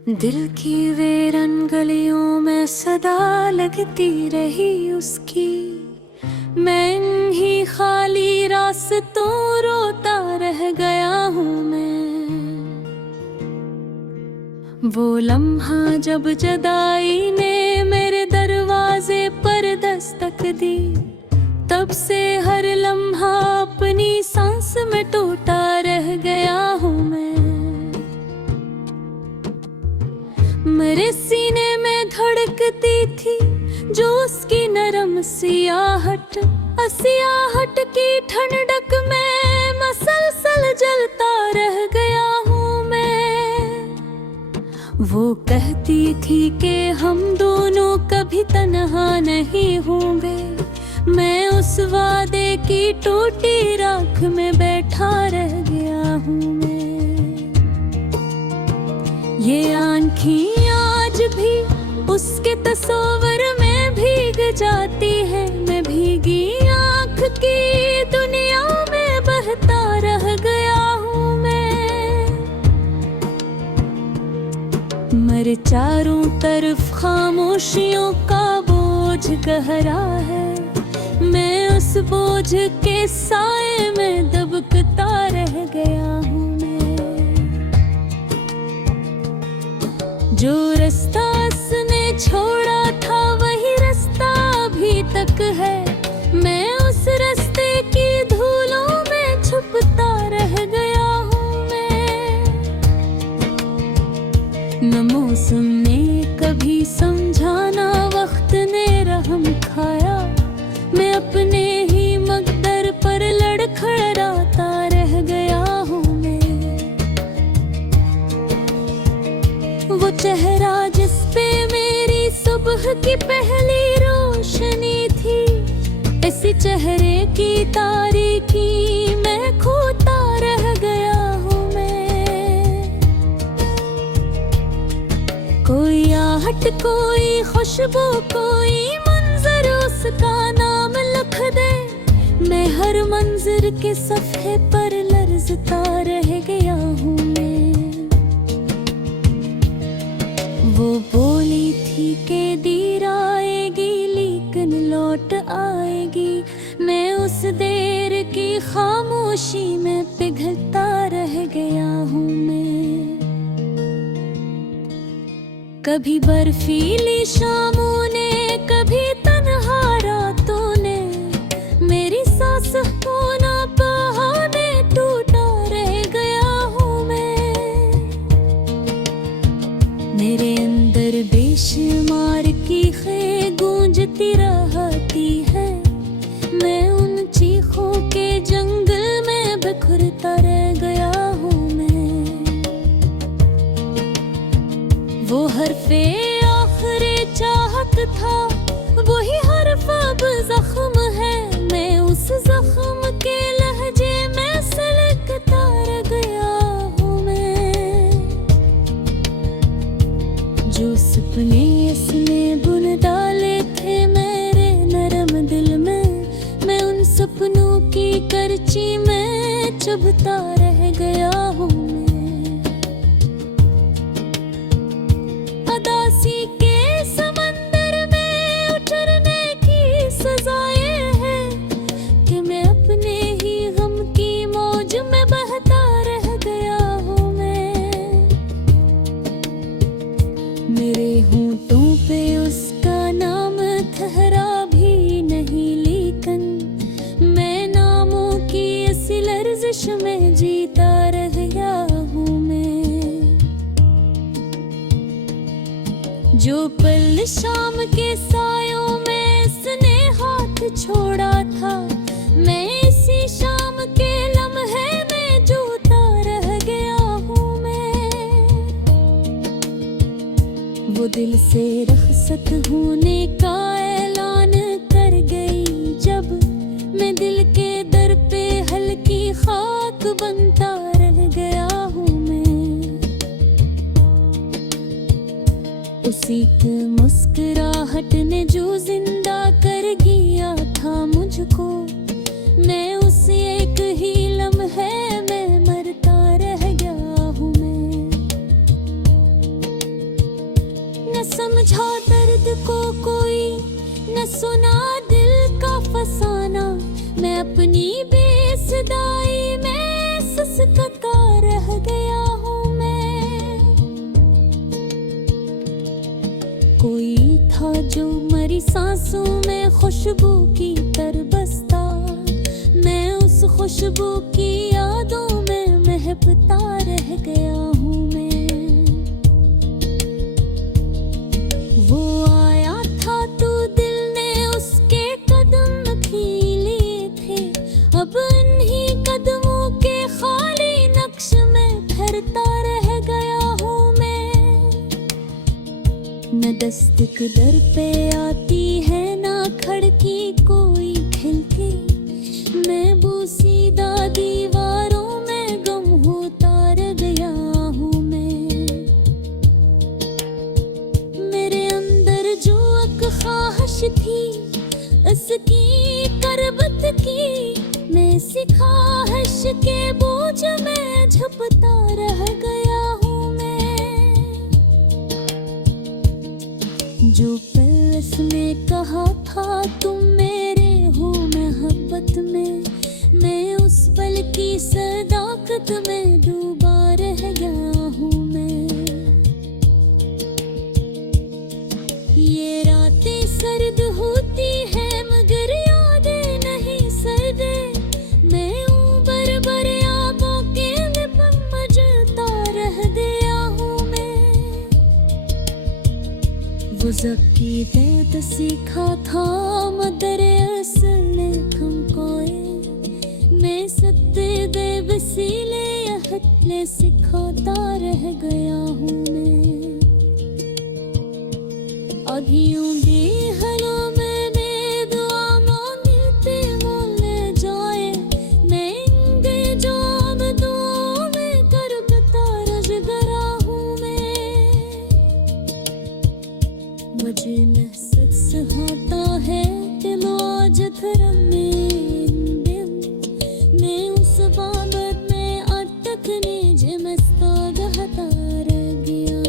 दिल की वीरान गलियों में सदा लगती रही उसकी। मैं इन्हीं खाली रास्तों रोता रह गया हूँ मैं। वो लम्हा जब जुदाई ने मेरे दरवाजे पर दस्तक दी, तब से हर लम्हा अपनी सांस में टूटा रह गया हूँ मैं। मेरे सीने में धड़कती थी जो उसकी नरम सियाहट, सियाहट की ठंडक में मसलसल जलता रह गया हूँ मैं। वो कहती थी कि हम दोनों कभी तन्हा नहीं होंगे, मैं उस वादे की टूटी राख में बैठा रह गया हूँ मैं। ये आँखें आज भी उसके तस्वीर में भीग जाती है। मैं भीगी आँख की दुनिया में बहता रह गया हूँ मैं। मेरे चारों तरफ खामोशियों का बोझ गहरा है, मैं उस बोझ के साए में दबकता रह गया हूँ मैं। जो रास्ता उसने छोड़ा था वही रास्ता अभी तक है, मैं उस रास्ते की धूलों में छुपता रह गया हूँ मैं। न मौसम ने कभी समझाना, वक्त ने रहम खाया, मैं अपने ही मकदर पर लड़खड़ाता रह गया हूँ मैं। वो चेहरा जिस पे मेरी सुबह की पहली रोशनी थी, इसी चेहरे की तारीकी में खोता रह गया हूँ मैं। कोई आहट, कोई खुशबू, कोई मंजर उसका नाम लिख दे, मैं हर मंजर के सफ़े पर लर्ज़ता रह गया हूँ मैं। वो बोली थी कि देर आएगी लेकिन लौट आएगी, मैं उस देर की खामोशी में पिघलता रह गया हूँ मैं। कभी बर्फीली शामों ने, कभी तन्हा रातों ने मेरी सांस को ना बहाने टूटा रह गया हूँ मैं। मेरे अंदर बेशुमार की खे गूंजती रहती है, मैं उन चीखों के जंगल में बिखरता रह गया हूँ मैं। वो हरफे आखिरी चाहत था, वही हरफ अब जख्म है, मैं उस जख्म के लहजे में सिलकता रह गया हूँ मैं। जो सपने इसने बुन डाले थे मेरे नरम दिल में, मैं उन सपनों की करची में चुभता रह गया हूँ मैं। उदासी के समंदर में उतरने की सजाएं हैं कि मैं अपने ही गम की मौज में बहता रह गया हूँ मैं। मेरे होंठों पे उसका नाम ठहरा भी नहीं, लेकिन मैं नामों की ऐसी लर्जिश में जीता रह गया हूँ मैं। जो पल शाम के सायों में इसने हाथ छोड़ा था, मैं इसी शाम के लम्हे में जूता रह गया हूँ मैं। वो दिल से रुखसत होने का ऐलान कर गई जब, मैं दिल के दर पे हल्की खाक बनता रह गया हूँ मैं। उसी की मुस्कुराहट ने जो जिंदा कर दिया था मुझको, मैं उसी एक ही लम्हे में मरता रह गया हूँ मैं। सिसकता रह गया हूँ मैं। कोई था जो मरी सांसों में खुशबू की तरह बसता, मैं उस खुशबू की यादों में महकता रह गया हूँ मैं। वो आया था तो दिल ने उसके कदम खींच लिए थे, अब इन्हीं कदमों के खाली नक्श में ठहरता रह गया हूँ मैं। न दस्तक दर पे आती है ना खड़की कोई खिलके, मैं बोसीदा दीवारों में गम होता रह गया हूँ मैं। मेरे अंदर जो एक ख्वाहिश थी उसकी करबत की, मैं इसी ख्वाहिश के बोझ में झपता रह गया हूँ मैं। जो पल इसमें कहा था तुम मेरे हो मोहब्बत में, मैं उस पल की सदाकत में डूबा रह गया हूँ मैं। ये रातें सर्द होती है मगर यादें नहीं सर्द, मैं ऊबर बरियाबों के लिपम मचलता रह गया हूँ मैं। वो ज़ब्ती दर्द सीखा था मदर असल ने खमकोए, मैं सत्ते दे वसीले हटले सिखाता रह गया हूँ मैं। अभियों बेहलों में दुआ मांगते मोले जाए, मैं इंगे जाम दुआ में करबता रह गया हूँ मैं। मुझे महसूस होता है दिलो आज धर्म में दिल, मैं उस बाबत में अटकने जिमस्ता रहता रह गया।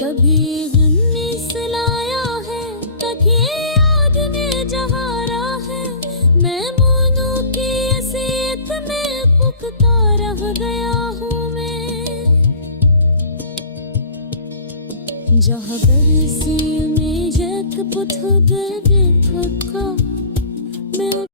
कभी गन्ने सलाया है कभी याद ने जहारा है, मैं मोनों की असीयत में पुकता रह गया हूँ मैं। जहाँ बरसी में जग पुथ गए फक्का मैं।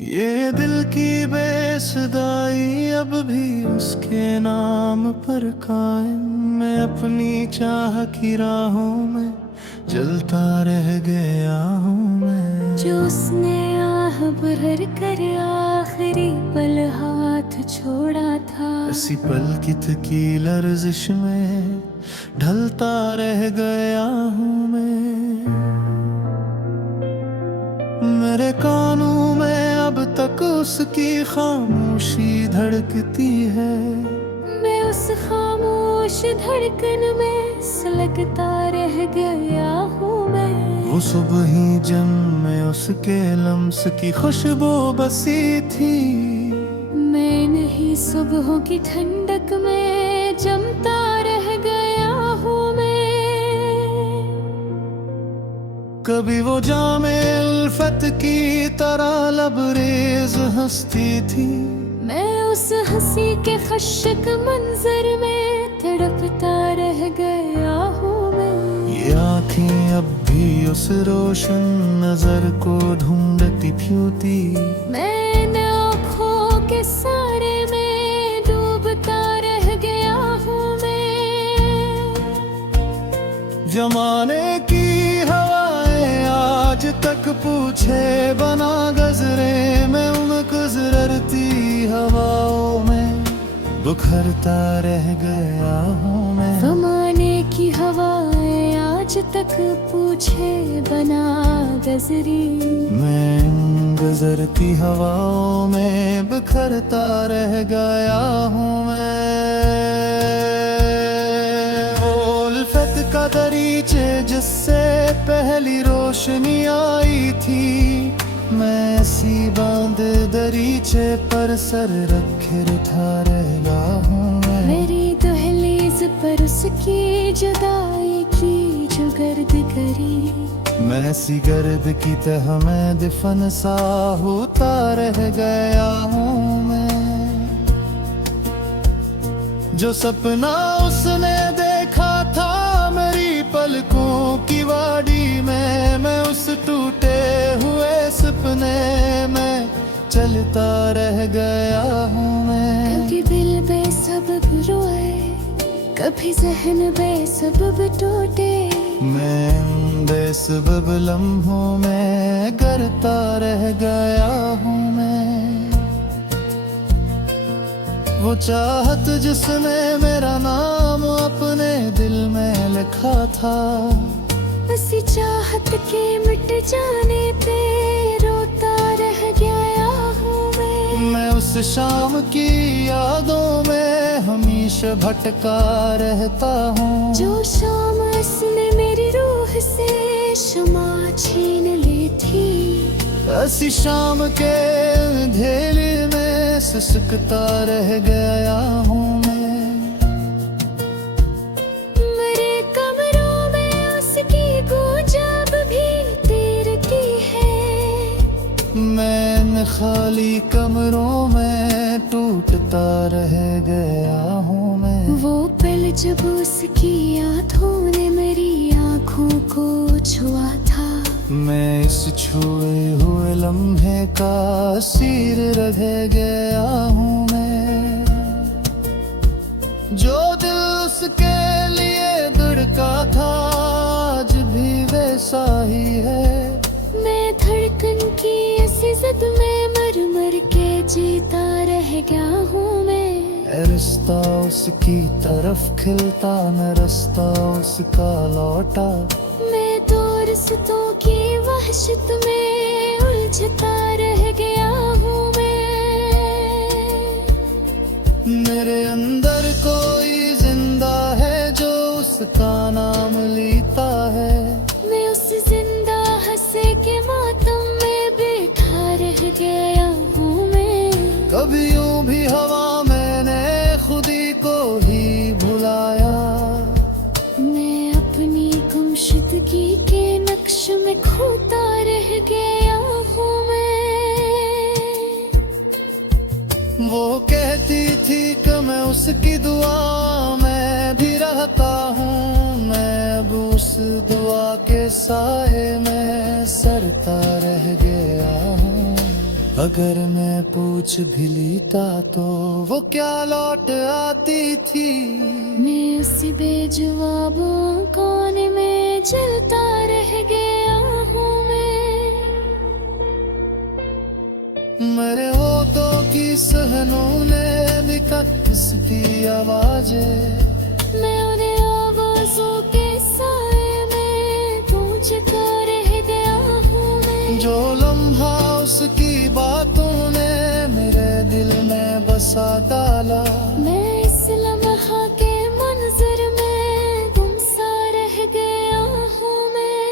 ये दिल की बेसुदाई अब भी उसके नाम पर कायम, मैं अपनी चाह की राहों में जलता रह गया हूँ मैं। जो उसने आह भर कर आखिरी पल हाथ छोड़ा था, ऐसी पलकित की लर्जिश में ढलता रह गया हूँ मैं। मेरे कानों में अब तक उसकी खामोशी धड़कती है, मैं उस खामोश धड़कन में सुलगता रह गया हूँ मैं। वो सुबह ही जब मैं उसके लम्स की खुशबू बसी थी, मैं नहीं सुबहों की ठंडक में जमता रह गया हूँ मैं। कभी वो जामे उल्फत की तरह लबरेज हंसती थी, मैं उस हंसी के खशक मंजर में तड़पता रह गया हूँ मैं। ये आँखें अब भी उस रोशन नजर को ढूंढती फ्यूती, मैं इन आँखों के सारे में डूबता रह गया हूँ मैं। जमाने की हवाएं आज तक पूछे बना गजरे, मैं उन गुजरती हवाओं में बुखरता रह गया हूँ मैं। ज़माने की हवाएं आज तक पूछे बना गजरी, मैं गुजरती हवाओं में बिखरता रह गया हूँ मैं। वो उल्फत का दरीचे जिससे पहली रोशनी आई थी, मैं ऐसी बांध दरीचे पर सर रखे उठा रह गया हूँ। मुझ पर उसकी जुदाई की जो गर्द करी। मैं ऐसी गर्द की तह में दफन सा होता रह गया हूँ मैं। जो सपना उसने देखा था मेरी पलकों की वाड़ी में, मैं उस टूटे हुए सपने में चलता रह गया हूँ मैं। कभी दिल बेसबब रोए, कभी जहन बेसबब टूटे। मैं बेसबब लम्हों में करता रह गया हूँ मैं। वो चाहत जिसने मेरा नाम अपने दिल में लिखा था, उसी चाहत के मिट जाने पे रोता रह गया हूँ मैं उस शाम की यादों में हमेशा भटका रहता हूँ। जो शाम उसने मेरी रूह से शमा छीन ली थी। ऐसी शाम के अंधेरे में सिसकता रह गया हूँ मैं। मेरे कमरों में उसकी गूंज अब भी तैरती है। मैं इन खाली कमरों में टूटता रह गया हूँ मैं। वो पल जब उसकी यादों ने मेरी आँखों को छुआ था। मैं इस छुए हुए लम्हे का असीर रह गया हूँ मैं। जो दिल उसके लिए धड़का था आज भी वैसा ही है। मैं धड़कन की ऐसी जिद में मर मर के जीता रह गया हूँ मैं। रिश्ता उसकी तरफ खिलता न रास्ता उसका लौटा। मैं तो रिश्तों की वहशत में उलझता रह गया हूँ मैं। मेरे अंदर कोई जिंदा है जो उसका नाम लेता है। मैं उस जिंदा हंसे के मातम में बैठा रह गया हूँ मैं। कभी यूं भी हवा मैंने खुदी को ही भुलाया। मैं अपनी गुमशुदगी के नक्श में खोता रह गया हूँ मैं। वो कहती थी कि मैं उसकी दुआ में भी रहता हूँ। मैं अब उस दुआ के साए में सरता रह गया हूँ। अगर मैं पूछ भी लेता तो वो क्या लौट आती थी। मैं उस बेजवाब कोने में चलता रह गया हूँ मैं। मेरे होठों की सहनों ने निकट उसकी आवाजें। मैं उन्हें आवाज़ों के साए में गूंजता रह गया हूँ मैं। जो लम्हा उसकी बातों ने मेरे दिल में बसा डाला। मैं इस लम्हा के मंजर में गुमसा रह गया हूँ मैं।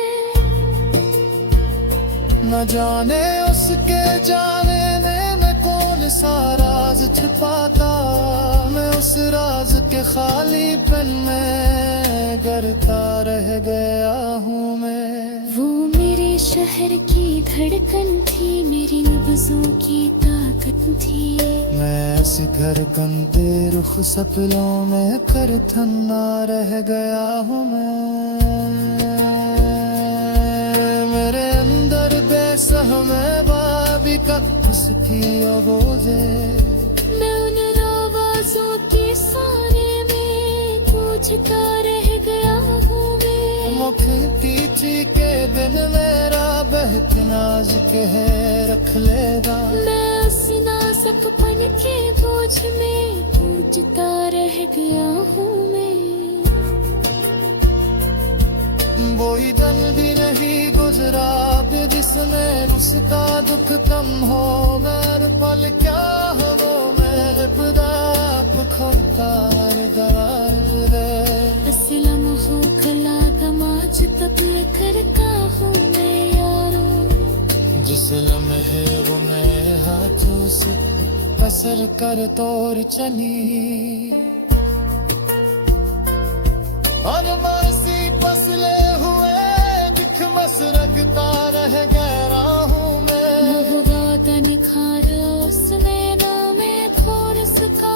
न जाने उसके जाने में कौन सा राज छिपाता। मैं उस राज के खालीपन में गिरता रह गया हूँ मैं। वो मेरे शहर की धड़कन थी, मेरी नब्ज़ों की ताकत थी। मैं इस घर गंदे रुख सपनों में कर थन्ना रह गया हूँ मैं। मेरे अंदर बेसहमे बाबी का उसकी आवाज़े। मैं उन आवाज़ों के सारे में गूंजता रह गया हूँ मैं। मुखती थी के दिन मेरा बहत नाज कह रख लेगा। मैं उस नाजुकपन के बोझ में गूंजता रह गया हूँ मैं। कोई दिन भी नहीं गुजरा भी जिसमें उसका दुख कम हो। मेरे पल क्या हो वो मेरे खुदा खोता गवार दे। असलम हो कला गमाच तब करता हूँ मैं यारों। जिस लम्हे वो मेरे हाथों से पसर कर तोड़ चली। अनमर्सी फसले हुए दिखमस रखता रह गया राहों में। महुआ का निखार उसने नामे थोर सका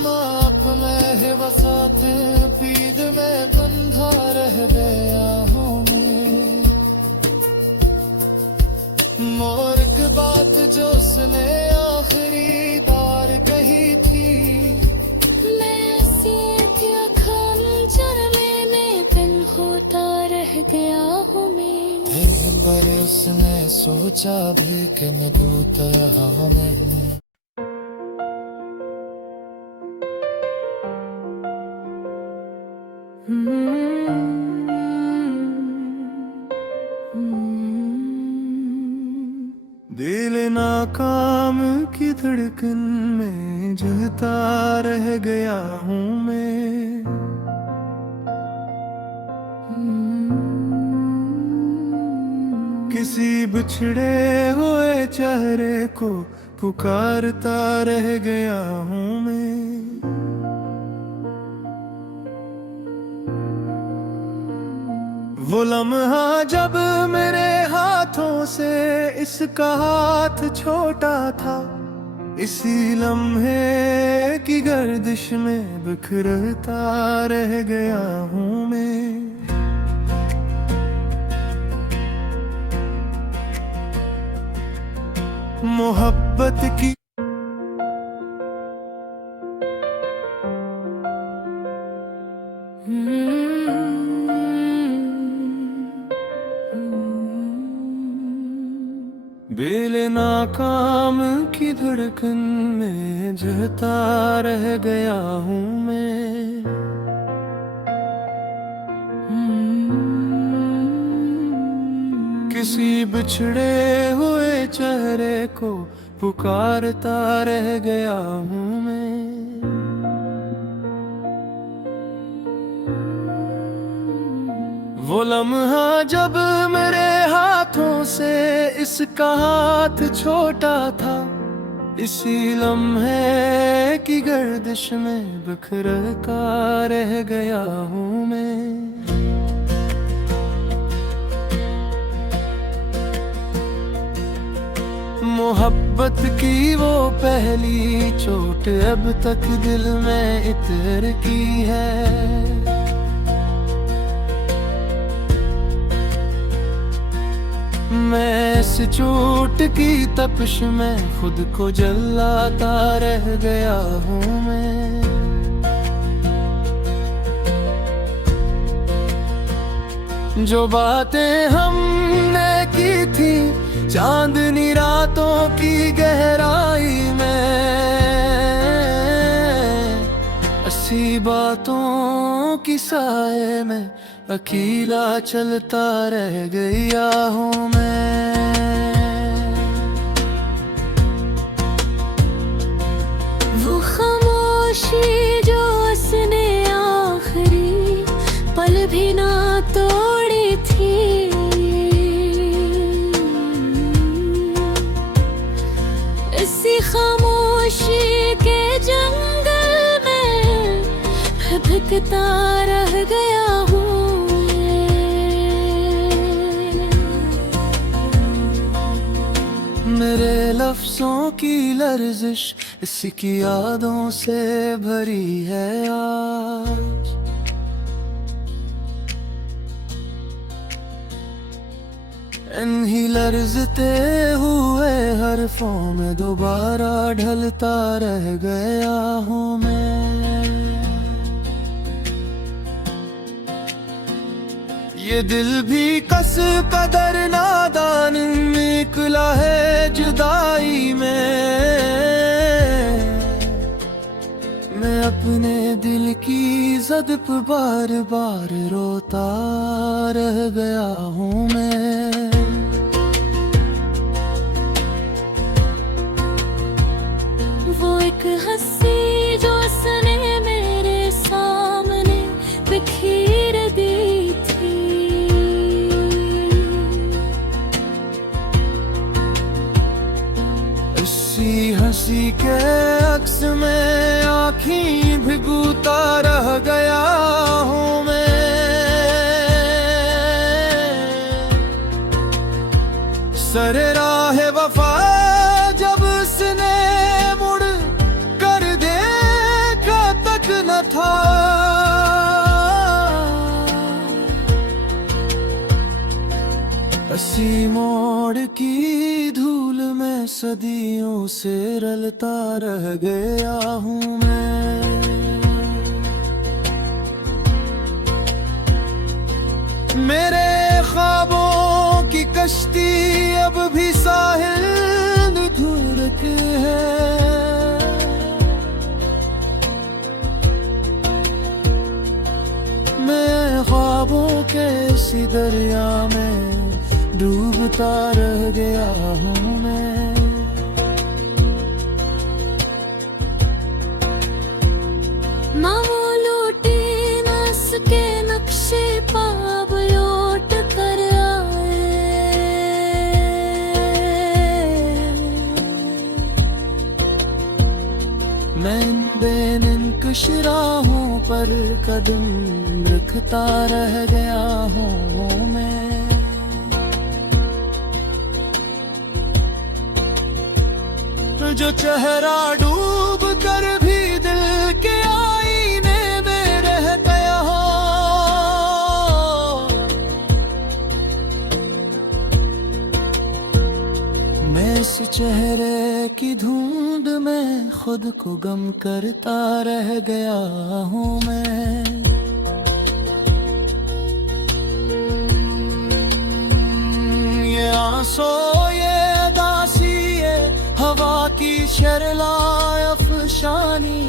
माप में है बसाते पीद में बंधा रह गया राहों में। मोर की बात जो उसने आखिरी बार कही थी, मैं सीधी अखल जर मैंने दिल होता रह गया हूँ मैं। दिल पर उसने सोचा भी कि मैं भूत रहा मैं। दिल नाकाम की धड़कन में जलता रह गया हूँ मैं। किसी बिछड़े हुए चेहरे को पुकारता रह गया हूँ मैं। वो लम्हा जब मेरे हाथों से इसका हाथ छोटा था, इसी लम्हे की गर्दिश में बिखरता रह गया हूँ मैं। मोहब्बत की बेल नाकाम की धड़कन में जलता रह गया हूँ मैं। किसी बिछड़े हुए चेहरे को पुकारता रह गया हूँ मैं। वो लम्हा जब मेरे हाथों से इसका हाथ छोटा था, इसी लम्हे की गर्दिश में बिखरता रह गया हूँ मैं। मोहब्बत की वो पहली चोट अब तक दिल में इतर की है। मैं इस चोट की तपिश में खुद को जलाता रह गया हूँ मैं। जो बातें हमने की थी चांदनी रातों की गहराई में, ऐसी बातों की साए में अकेला चलता रह गया हूँ मैं। वो खामोशी जो उसने आखिरी पल भी ना तोड़ी थी, इसी खामोशी के जंगल में भटकता रह गया हूँ। मेरे लफ्जों की लर्जिश इसकी यादों से भरी है आज। इन्हीं लर्जते हुए हरफों में दोबारा ढलता रह गया हूँ मैं। ये दिल भी कस कदर नादान निकला है जुदाई में। मैं अपने दिल की ज़द पे बार बार रोता रह गया हूँ मैं। वो एक हंसी जो उसने मेरे सामने बिखेर दी थी, उसी हंसी के अक्स में आँखें भिगूता रह गया हूँ मैं। सरे राह वफा जब उसने मुड़ कर देखा तक न था, अस्सी मोड़ की धूल में सदियों से रलता रह गया हूँ मैं। मेरे ख्वाबों की कश्ती अब भी साहिल धुरक है। मैं ख्वाबों के इसी दरिया में डूबता रह गया हूँ मैं। ना वो लौटे ना सके नक्शे पाब लौट कर आए। मैं बेनिंकश राहों पर कदम रखता रह गया हूँ मैं। जो चेहरा डूब कर भी दिल के आईने में रह गया हो, मैं इस चेहरे की धुंध में खुद को गम करता रह गया हूँ मैं। ये आंसू ये दासी ये हवा की शर्ला अफशानी,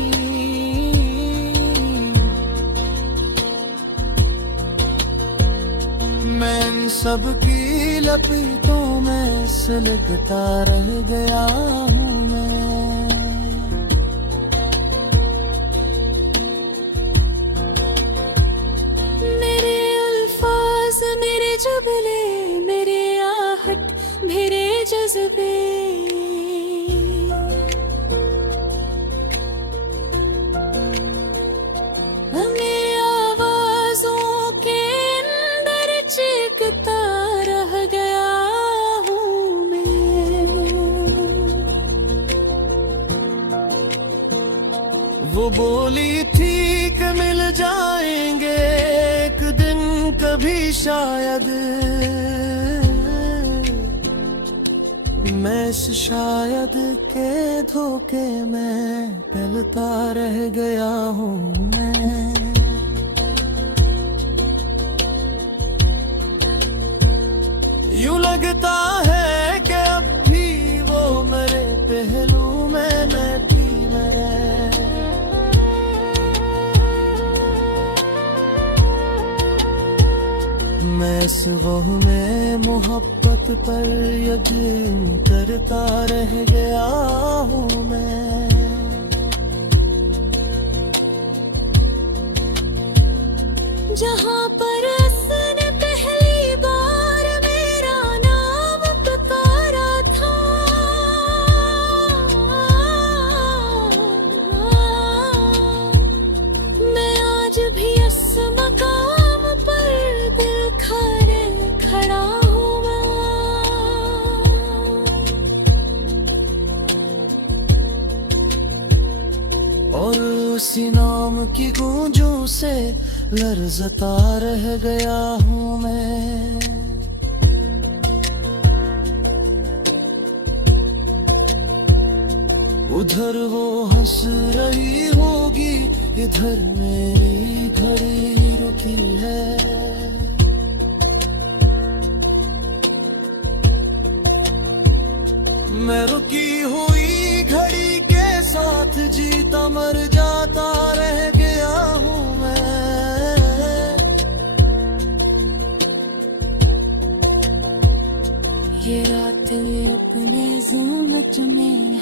मैं इन सब की लपीटों में सुलगता रह गया हूँ मैं। मेरे अल्फाज मेरे जुबले मेरे आहट मेरे जज्बे, वो बोली थी कि मिल जाएंगे एक दिन कभी शायद, मैं इस शायद के धोखे में पलता रह गया हूँ मैं। यूं लगता है कि अब भी वो मेरे पहलू में रहती है। मैं इस वह में मोहब्बत पर यकीन करता रह गया हूँ मैं। जहाँ पर उसने पहली बार मेरा नाम पुकारा था, मैं आज भी उस मकाम पर दिल खड़े खड़ा हूँ मैं। और उसी नाम की गूंजों से लर्ज़ता रह गया हूँ मैं। उधर वो हंस रही होगी, इधर मेरी घड़ी रुकी है। मैं रुकी हुई घड़ी के साथ जीता मर जाता रह गया हूँ मैं। ये रात अपने ज़ुल्मत में